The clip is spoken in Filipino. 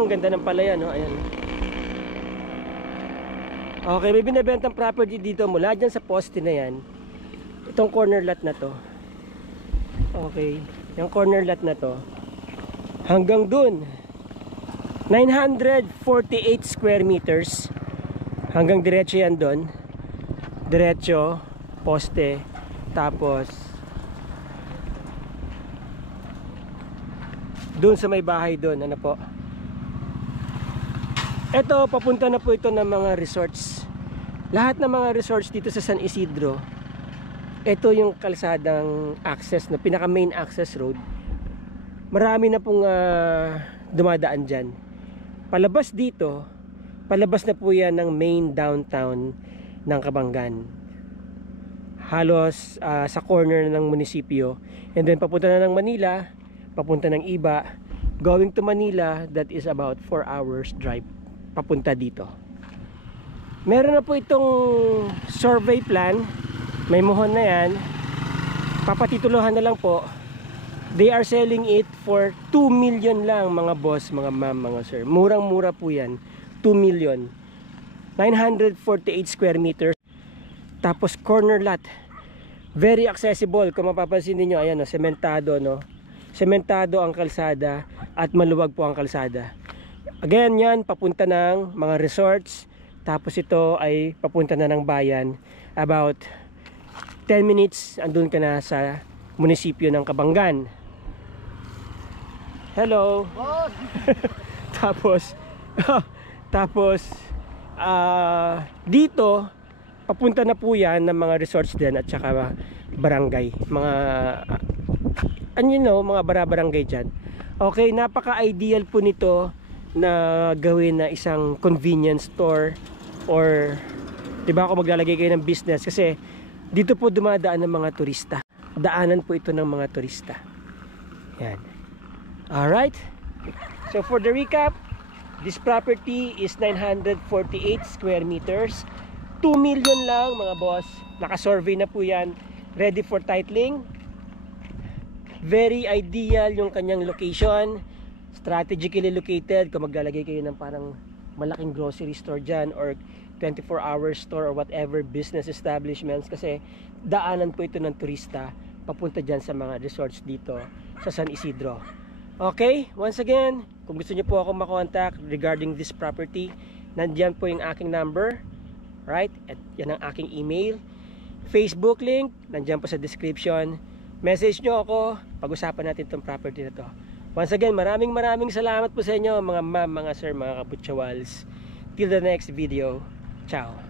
Ang ganda ng palaya, no? Ayan. Okay, may binibentang property dito mula dyan sa poste na yan. Itong corner lot na to. Okay, yung corner lot na to hanggang dun 948 square meters. Hanggang diretso yan dun. Diretso, poste. Tapos dun sa may bahay dun, ano po. Ito, papunta na po ito ng mga resorts. Lahat ng mga resorts dito sa San Isidro, ito yung kalsadang access, na pinaka main access road. Marami na pong dumadaan dyan. Palabas dito, palabas na po yan ng main downtown ng Kabanggan. Halos sa corner ng munisipyo. And then papunta na ng Manila, papunta ng Iba. Going to Manila, that is about 4 hours drive papunta dito. Meron na po itong survey plan. May muhon na yan. Papatituluhan na lang po. They are selling it for 2 million lang, mga boss, mga ma'am, mga sir. Murang-mura po yan. 2 million. 948 square meters. Tapos corner lot. Very accessible. Kung mapapansin niyo, ayan, no, sementado, no. Sementado ang kalsada at maluwag po ang kalsada. Again, yan papunta ng mga resorts. Tapos ito ay papunta na ng bayan. About 10 minutes andun ka na sa munisipyo ng Kabanggan. Hello. tapos dito papunta na po yan ng mga resorts din at saka barangay, mga mga barangay dyan. Okay, napaka-ideal po nito na gawin na isang convenience store, or diba, ako maglalagay kayo ng business, kasi dito po dumadaan ng mga turista. Daanan po ito ng mga turista. Yan. Alright, so for the recap, this property is 948 square meters, 2 million lang, mga boss. Naka-survey na po yan, ready for titling. Very ideal yung kanyang location, strategically located. Kung maglalagay kayo ng parang malaking grocery store dyan, or 24-hour store, or whatever business establishments, kasi daanan po ito ng turista papunta dyan sa mga resorts dito sa San Isidro. Okay, once again, kung gusto niyo po ako makontak regarding this property, nandiyan po yung aking number, right? At yan ang aking email. Facebook link, nandiyan po sa description. Message nyo ako, pag-usapan natin itong property na to. Once again, maraming salamat po sa inyo, mga ma'am, mga sir, mga kabutsawals. Till the next video. Ciao.